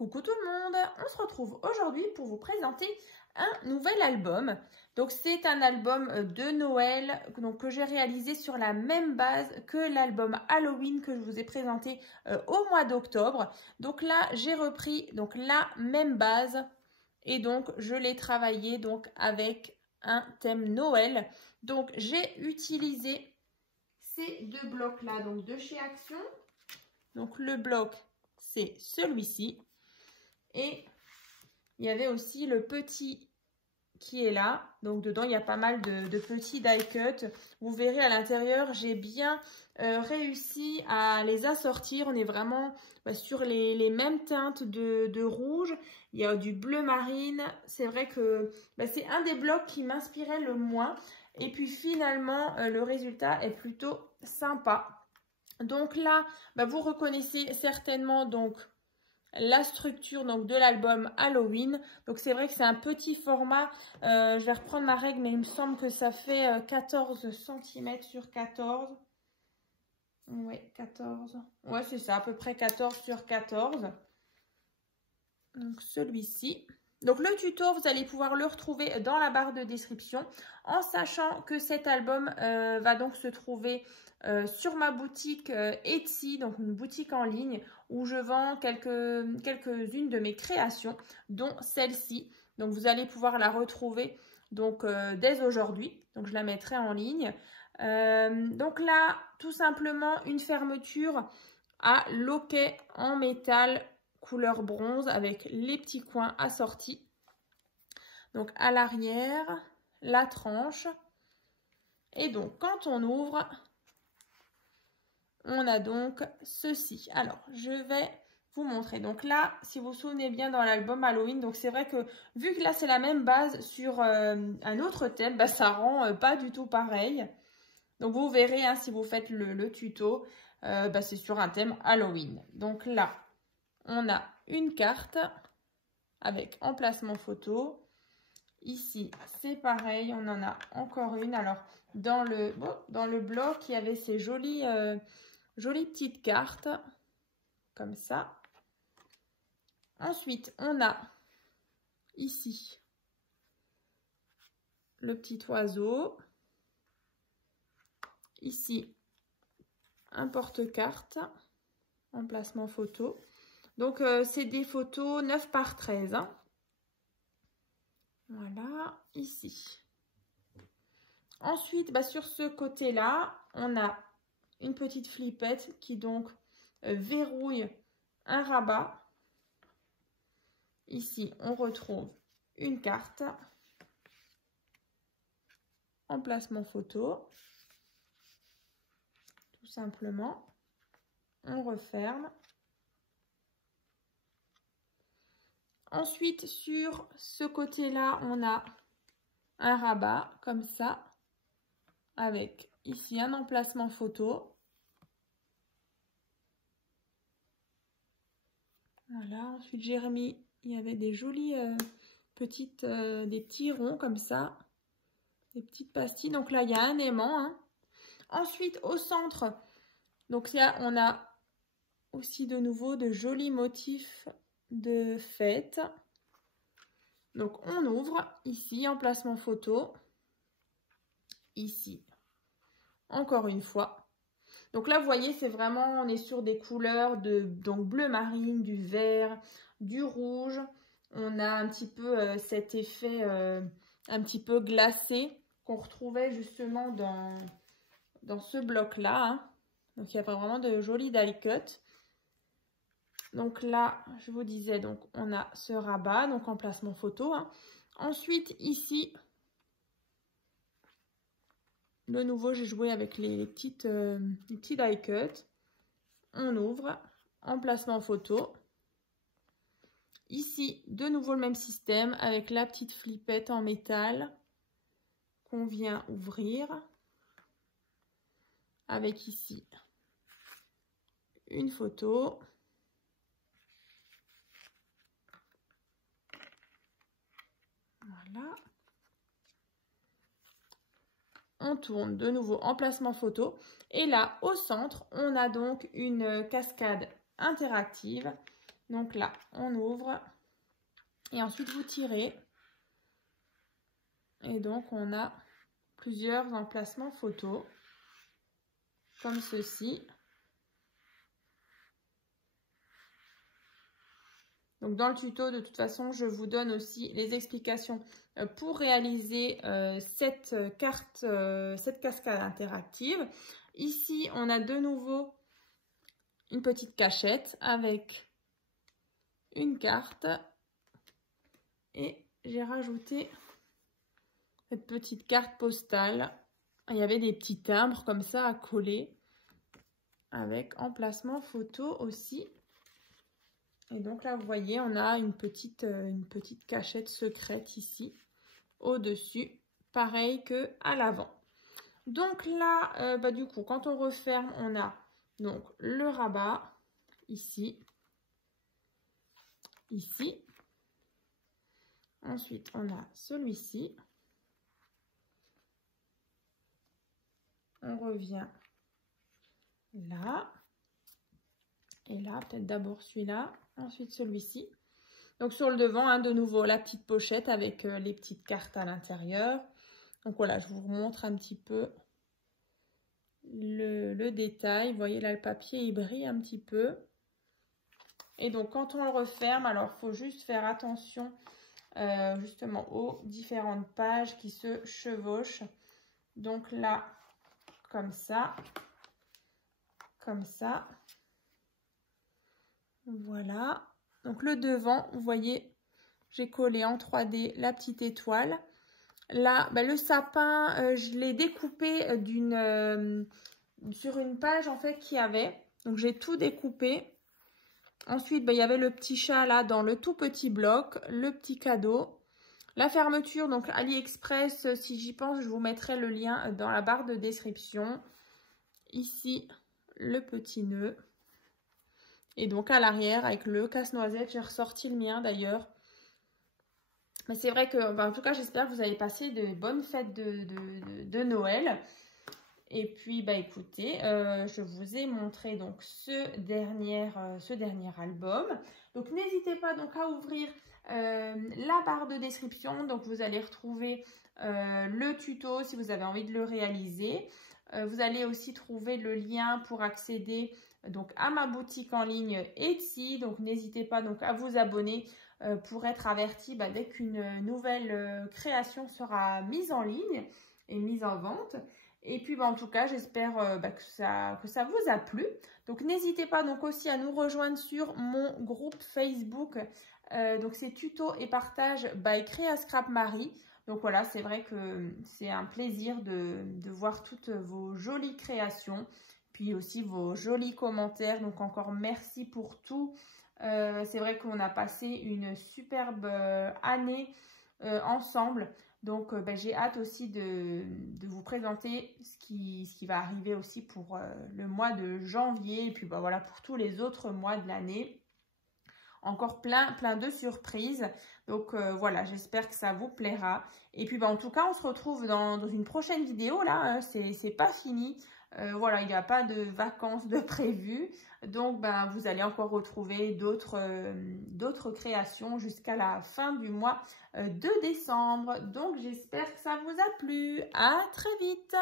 Coucou tout le monde, on se retrouve aujourd'hui pour vous présenter un nouvel album. Donc c'est un album de Noël que j'ai réalisé sur la même base que l'album Halloween que je vous ai présenté au mois d'octobre. Donc là j'ai repris la même base et donc je l'ai travaillé avec un thème Noël. Donc j'ai utilisé ces deux blocs là donc de chez Action. Donc le bloc c'est celui-ci. Et il y avait aussi le petit qui est là. Donc dedans, il y a pas mal de petits die cut. Vous verrez à l'intérieur, j'ai bien réussi à les assortir. On est vraiment sur les mêmes teintes de rouge. Il y a du bleu marine. C'est vrai que c'est un des blocs qui m'inspirait le moins. Et puis finalement, le résultat est plutôt sympa. Donc là, vous reconnaissez certainement la structure de l'album Halloween. Donc c'est vrai que c'est un petit format, je vais reprendre ma règle mais il me semble que ça fait 14 cm sur 14. Oui, 14. Ouais, c'est ça, à peu près 14 sur 14. Donc celui-ci. Donc le tuto, vous allez pouvoir le retrouver dans la barre de description, en sachant que cet album va donc se trouver sur ma boutique Etsy, donc une boutique en ligne où je vends quelques-unes de mes créations, dont celle-ci. Donc vous allez pouvoir la retrouver dès aujourd'hui. Donc je la mettrai en ligne. Donc là, tout simplement une fermeture à loquet en métal couleur bronze avec les petits coins assortis. Donc à l'arrière, la tranche. Et donc quand on ouvre, on a donc ceci. Alors je vais vous montrer. Donc là, si vous vous souvenez bien dans l'album Halloween, donc c'est vrai que vu que là c'est la même base sur un autre thème, ça rend pas du tout pareil. Donc vous verrez si vous faites le tuto, c'est sur un thème Halloween. Donc là, on a une carte avec emplacement photo. Ici, c'est pareil, on en a encore une. Alors, dans le bloc, il y avait ces jolies petites cartes, comme ça. Ensuite, on a ici le petit oiseau. Ici, un porte-carte, emplacement photo. Donc, c'est des photos 9 par 13. Voilà, ici. Ensuite, sur ce côté-là, on a une petite flippette qui verrouille un rabat. Ici, on retrouve une carte, emplacement photo, tout simplement. On referme. Ensuite, sur ce côté-là, on a un rabat comme ça, avec ici un emplacement photo. Voilà, ensuite j'ai remis, il y avait des jolies des petits ronds comme ça, des petites pastilles. Donc là, il y a un aimant. Ensuite, au centre, donc là, on a aussi de nouveau de jolis motifs de fête. Donc on ouvre ici, emplacement photo, ici, encore une fois. Donc là, vous voyez, c'est vraiment, on est sur des couleurs donc bleu marine, du vert, du rouge. On a un petit peu cet effet un petit peu glacé qu'on retrouvait justement dans ce bloc-là. Donc il y a vraiment de jolis die cut. Donc là, je vous disais, donc on a ce rabat, donc emplacement photo. Ensuite, ici, de nouveau, j'ai joué avec les petits die cut. On ouvre, emplacement photo. Ici, de nouveau le même système avec la petite flippette en métal qu'on vient ouvrir. Avec ici une photo. Voilà. On tourne de nouveau emplacement photo. Et là, au centre, on a donc une cascade interactive. Donc là, on ouvre et ensuite vous tirez. Et donc, on a plusieurs emplacements photos, comme ceci. Donc, dans le tuto, de toute façon, je vous donne aussi les explications pour réaliser cette cascade interactive. Ici, on a de nouveau une petite cachette avec une carte. Et j'ai rajouté cette petite carte postale. Il y avait des petits timbres comme ça à coller avec emplacement photo aussi. Et donc là, vous voyez, on a une petite cachette secrète ici au-dessus, pareil que à l'avant. Donc là, du coup, quand on referme, on a donc le rabat ici, ici. Ensuite, on a celui-ci. On revient là. Et là, peut-être d'abord celui-là, ensuite celui-ci. Donc sur le devant, hein, de nouveau, la petite pochette avec les petites cartes à l'intérieur. Donc voilà, je vous remontre un petit peu le détail. Vous voyez là, le papier, il brille un petit peu. Et donc quand on le referme, alors il faut juste faire attention justement aux différentes pages qui se chevauchent. Donc là, comme ça. Voilà. Donc le devant, vous voyez, j'ai collé en 3D la petite étoile. Là, le sapin, je l'ai découpé sur une page en fait qu'il y avait. Donc j'ai tout découpé. Ensuite, il y avait le petit chat là dans le tout petit bloc, le petit cadeau. La fermeture, donc AliExpress, si j'y pense, je vous mettrai le lien dans la barre de description. Ici, le petit nœud. Et donc à l'arrière, avec le casse-noisette, j'ai ressorti le mien d'ailleurs. Mais c'est vrai que, en tout cas, j'espère que vous avez passé de bonnes fêtes de Noël. Et puis, écoutez, je vous ai montré donc ce dernier album. Donc, n'hésitez pas donc à ouvrir la barre de description. Donc, vous allez retrouver le tuto si vous avez envie de le réaliser. Vous allez aussi trouver le lien pour accéder donc à ma boutique en ligne Etsy. Donc, n'hésitez pas donc à vous abonner pour être averti dès qu'une nouvelle création sera mise en ligne et mise en vente. Et puis en tout cas, j'espère que ça vous a plu. Donc n'hésitez pas donc aussi à nous rejoindre sur mon groupe Facebook. Donc c'est tuto et partage by Créa Scrap Marie. Donc voilà, c'est vrai que c'est un plaisir de voir toutes vos jolies créations. Puis aussi vos jolis commentaires. Donc encore merci pour tout. C'est vrai qu'on a passé une superbe année ensemble. Donc, j'ai hâte aussi de vous présenter ce qui va arriver aussi pour le mois de janvier. Et puis, voilà, pour tous les autres mois de l'année. Encore plein de surprises. Donc, voilà, j'espère que ça vous plaira. Et puis, en tout cas, on se retrouve dans une prochaine vidéo. Là, hein, c'est pas fini. Voilà, il n'y a pas de vacances de prévues. Donc, vous allez encore retrouver d'autres créations jusqu'à la fin du mois de décembre. Donc, j'espère que ça vous a plu. À très vite!